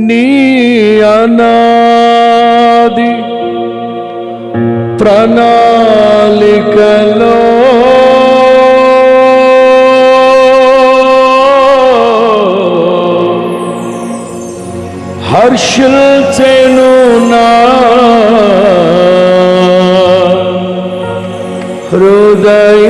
నీ అనాది ప్రణాళికలో హర్షిల్చెను నా హృదయ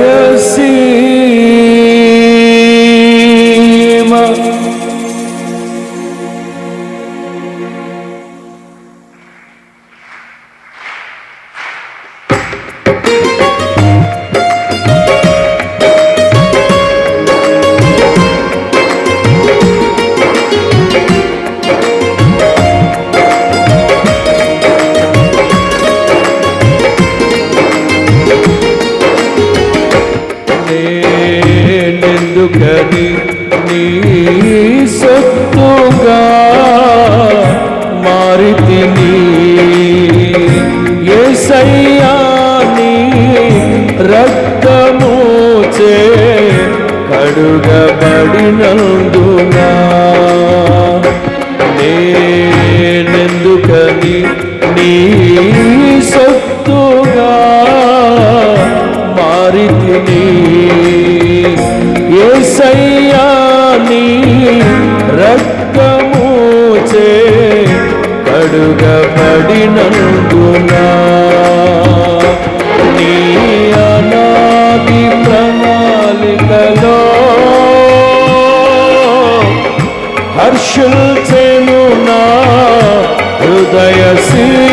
నేనెందుకని నీ సొత్తుగా మారితిని ఏసయ్యా నీ రక్తమూచే కడుగబడినందునా? నేనెందుకని నీ కడుగబడినందునా నీ అనాది ప్రణాళికలో హర్షిల్చెను నా హృదయ సీమా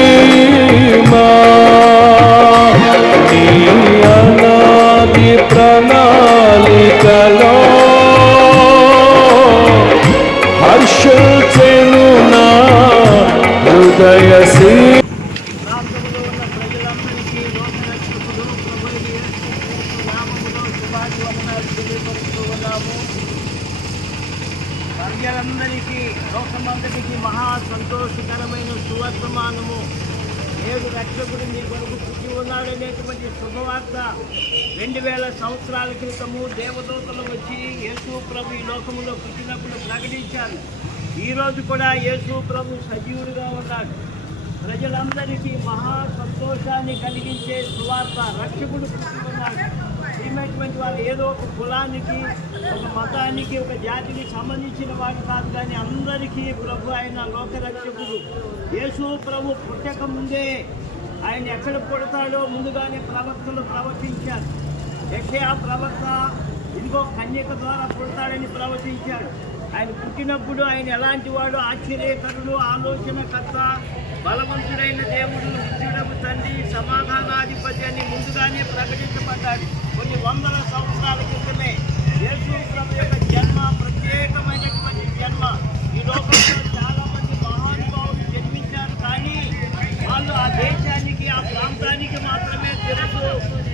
ఉన్నాము ప్రజలందరికీ లోకమంతటికి మహా సంతోషకరమైన సువర్తమానము నేడు రక్షకుడు నీ కొరకు పుట్టి ఉన్నాడనేటువంటి శుభవార్త రెండు వేల సంవత్సరాల క్రితము దేవదూతలు వచ్చి యేసు ప్రభు ఈ లోకంలో పుట్టినప్పుడు ప్రకటించారు. ఈరోజు కూడా యేసు ప్రభు సజీవుడిగా ఉన్నాడు. ప్రజలందరికీ మహా సంతోషాన్ని కలిగించే సువార్త రక్షకుడు పుట్టి ఉన్నాడు. ప్రియమైనటువంటి వాళ్ళు ఏదో ఒక కులానికి ఒక మతానికి ఒక జాతికి సంబంధించిన వాడు కాదు కానీ అందరికీ ప్రభు ఆయన లోకరక్షకుడు. యేసు ప్రభు పుట్టక ముందే ఆయన ఎక్కడ పుడతాడో ముందుగానే ప్రవక్తలు ప్రవచించారు. ఆ ప్రవక్త ఇదిగో కన్యక ద్వారా పుడతాడని ప్రవచించాడు. ఆయన పుట్టినప్పుడు ఆయన ఎలాంటి వాడు? ఆశ్చర్యకరుడు ఆలోచనకర్త బలవంతుడైన దేవుడు నిత్యుడము తండ్రి సమాధానాధిపతి అని ముందుగానే ప్రకటించబడ్డాడు. కొన్ని వందల సంవత్సరాల క్రితమే యేసు ప్రభు యొక్క జన్మ ప్రత్యేకమైనటువంటి జన్మ. ఈ లోకంలో చాలా మంది మహానుభావులు జన్మించారు కానీ వాళ్ళు ఆ దేశానికి ఆ ప్రాంతానికి మాత్రమే తెలుసు.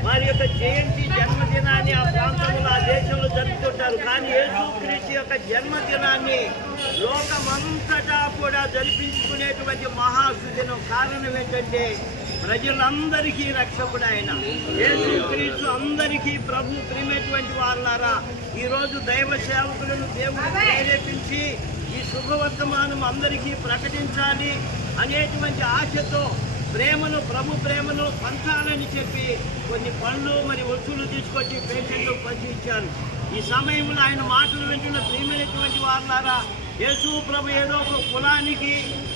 వారి యొక్క జయంతి జన్మదినాన్ని ఆ ప్రాంతంలో ఆ దేశంలో జరుపుకుంటారు కానీ యేసుక్రీస్తు యొక్క జన్మదినాన్ని లోకమంతటా కూడా జరిపించుకునేటువంటి మహాసుదినం కారణం ఏంటంటే ప్రజలందరికీ రక్షకుడు ఆయన యేసుక్రీస్తు అందరికీ ప్రభు ప్రియమైనటువంటి వాళ్ళారా ఈరోజు దైవ సేవకులను దేవుడు ప్రేరేపించి ఈ శుభవర్తమానం అందరికీ ప్రకటించాలి అనేటువంటి ఆశతో ప్రేమను ప్రభు ప్రేమను పంచాలని చెప్పి కొన్ని పళ్ళు మరి వస్తువులు తీసుకొచ్చి పేషెంట్లు పంచిచ్చారు ఈ సమయంలో ఆయన మాటలు వింటున్న ప్రియమైనటువంటి వాళ్ళారా యేసు ప్రభు ఏదో ఒక కులానికి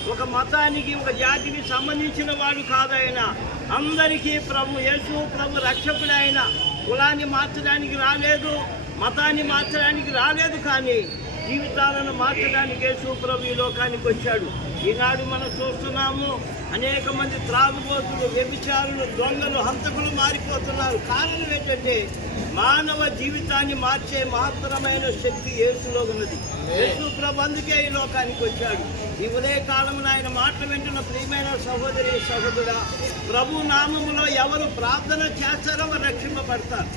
ఒక మతానికి ఒక జాతికి సంబంధించిన వాడు కాదైనా అందరికీ ప్రభు యేసు ప్రభు రక్షకుడైన కులాన్ని మార్చడానికి రాలేదు మతాన్ని మార్చడానికి రాలేదు కానీ జీవితాలను మార్చడానికే సూప్రభు ఈ లోకానికి వచ్చాడు. ఈనాడు మనం చూస్తున్నాము అనేక మంది త్రాగుబోతులు వ్యభిచారులు దొంగలు హంతకులు మారిపోతున్నారు. కారణం ఏంటంటే మానవ జీవితాన్ని మార్చే మహత్తరమైన శక్తి యేసులో ఉన్నది. యేసు ప్రభు అందుకే ఈ లోకానికి వచ్చాడు. ఈ ఉదయ కాలమున ఆయన మాటలు వింటున్న ప్రియమైన సహోదరి సహోదరుడా ప్రభు నామములో ఎవరు ప్రార్థన చేస్తారో రక్షింపబడతారు.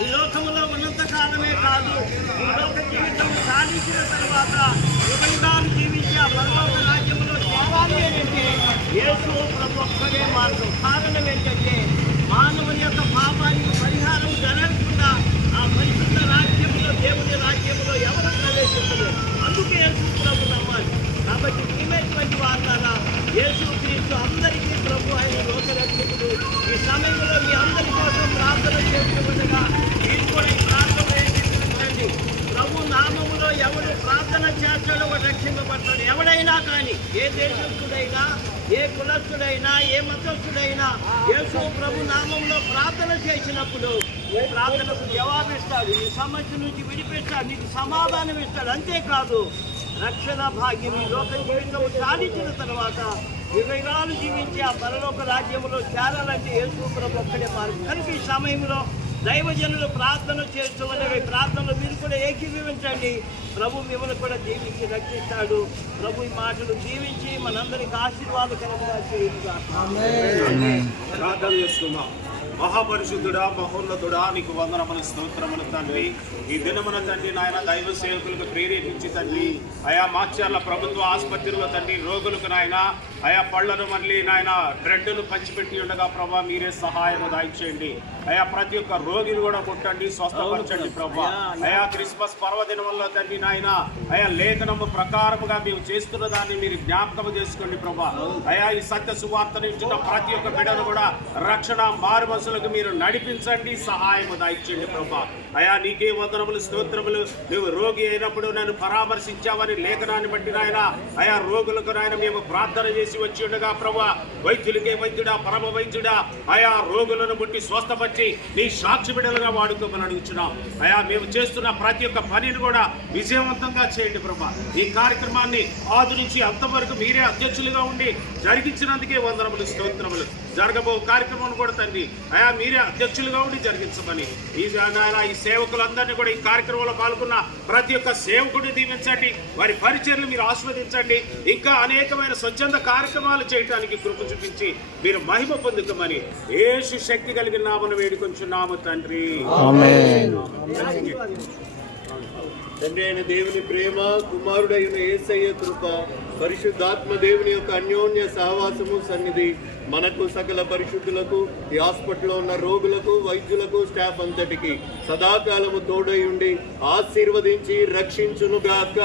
ఈ లోకంలో ఉన్నంత కాలమే కాదు. ఈ లోక జీవితం సాధించిన తర్వాత యుగయుగాలు జీవించి ఆ పరలోక రాజ్యంలో చేరాలి అని అంటే యేసు ప్రతి ఒక్కడే మార్గం. కారణం ఏంటంటే మానవుని యొక్క పాపానికి పరిహారం జరగకుండా ఆ పరిశుద్ధ రాజ్యంలో దేవుని రాజ్యంలో ఎవరు ప్రవేశించలేదు అందుకే యేసు ప్రభు నమ్మాలి కాబట్టి యేసుక్రీస్తు అందరికీ ప్రభు ఆయన లోకరక్షకుడు ఈ సమయంలో మీ అందరి కోసం ప్రార్థన చేస్తుండగా మీరు కూడా ఈ ప్రార్థన ఏకీకరించండి ప్రభు నామములో ఎవడు ప్రార్థన చేస్తాడో వాడు రక్షింపబడతాడు ఎవడైనా కానీ ఏ దేశస్థుడైనా ఏ కులస్థుడైనా ఏ మతస్థుడైనా యేసు ప్రభు నామంలో ప్రార్థన చేసినప్పుడు ఈ ప్రార్థనకు జవాబిస్తాడు ఈ సమస్య నుంచి విడిపిస్తాడు. నీకు సమాధానం ఇస్తాడు. అంతేకాదు రక్షణ భాగ్యం ఈ లోక జీవితం సాధించిన తర్వాత ఇరవై జీవించి ఆ పరలోక రాజ్యంలో చేరాలంటే యేసు ప్రభు ఒక్కడే మార్గం. కనుక ఈ సమయంలో దైవజనులు ప్రార్థన చేస్తూ ఉన్నవి ప్రార్థనలు మీరు కూడా ఏకీభవించండి. ప్రభు మిమ్మల్ని కూడా దీవించి రక్షిస్తాడు. ప్రభు ఈ మాటలు దీవించి మనందరికి ఆశీర్వాదకరంగా చేయుగా ప్రార్థన చేసుకుందాం మహాపరిశుద్ధుడా మహోన్నతుడా నీకు వందనముల స్తోత్రములు తండ్రి. ఈ దినమున తండ్రి నాయన దైవ సేవకులకు ప్రేరేపించి తండ్రి. ఆయా మాచర్ల ప్రభుత్వ ఆసుపత్రిలో తండ్రి రోగులకు నాయన ఆయా పళ్ళను మళ్ళీ నాయన బ్రెడ్ను పంచిపెట్టి ఉండగా ప్రభా మీరే సహాయం దయచేయండి. అయా ప్రతి ఒక్క రోగిని కూడా ముట్టండి స్వస్థపరచండి ప్రభా. అయా క్రిస్మస్ పర్వదినం వల్ల తండ్రి నాయన అయా లేఖనము ప్రకారముగా మేము చేస్తున్న దాన్ని మీరు జ్ఞాపకం చేసుకోండి ప్రభా. అయా ఈ సత్య సువార్తను ఇచ్చిన ప్రతి ఒక్క బిడ్డను కూడా రక్షణ మారు మనసులకు మీరు నడిపించండి సహాయము దాయించండి ప్రభా. అయా నీకే వందనములు స్తోత్రములు. నువ్వు రోగి అయినప్పుడు నన్ను పరామర్శించావని లేఖనాన్ని బట్టి నాయన అయా రోగులకు నాయన మేము ప్రార్థన చేసి వచ్చి ఉండగా ప్రభా వైద్యులకే వైద్యుడా పరమ వైద్యుడా. అయా రోగులను ముట్టి స్వస్థపరిచి నీ సాక్షి బిడ్డలుగా వాడుకోమని అడుగుతున్నాం అయా మేము చేస్తున్న ప్రతి ఒక్క పనిని కూడా విజయవంతంగా చేయండి ప్రభా. ఈ కార్యక్రమాన్ని ఆది నుంచి అంతవరకు మీరే అధ్యక్షులుగా ఉండి జరిగించినందుకే వందనములు స్తోత్రములు. జరగబో కార్యక్రమం కూడా తండ్రి. అయా మీరే అధ్యక్షులుగా ఉండి జరిగించమని. ఈ ఈ సేవకులందరినీ కూడా ఈ కార్యక్రమంలో పాల్గొన్న ప్రతి ఒక్క సేవకుడిని దీవించండి. వారి పరిచర్లు మీరు ఆస్వాదించండి. ఇంకా అనేకమైన స్వచ్ఛంద కార్యక్రమాలు చేయడానికి కృప చూపించి మీరు మహిమ పొందుకమని ఏసు శక్తి కలిగిన నామను వేడుకొంచున్నాము తండ్రి. తండ్రి అయిన దేవుని ప్రేమ కుమారుడైన ఏసయ్య కృప పరిశుద్ధాత్మ దేవుని యొక్క అన్యోన్య సహవాసము సన్నిధి మనకు సకల పరిశుద్ధులకు ఈ హాస్పిటల్లో ఉన్న రోగులకు వైద్యులకు స్టాఫ్ అంతటికి సదాకాలము తోడై ఉండి ఆశీర్వదించి రక్షించునుగాక.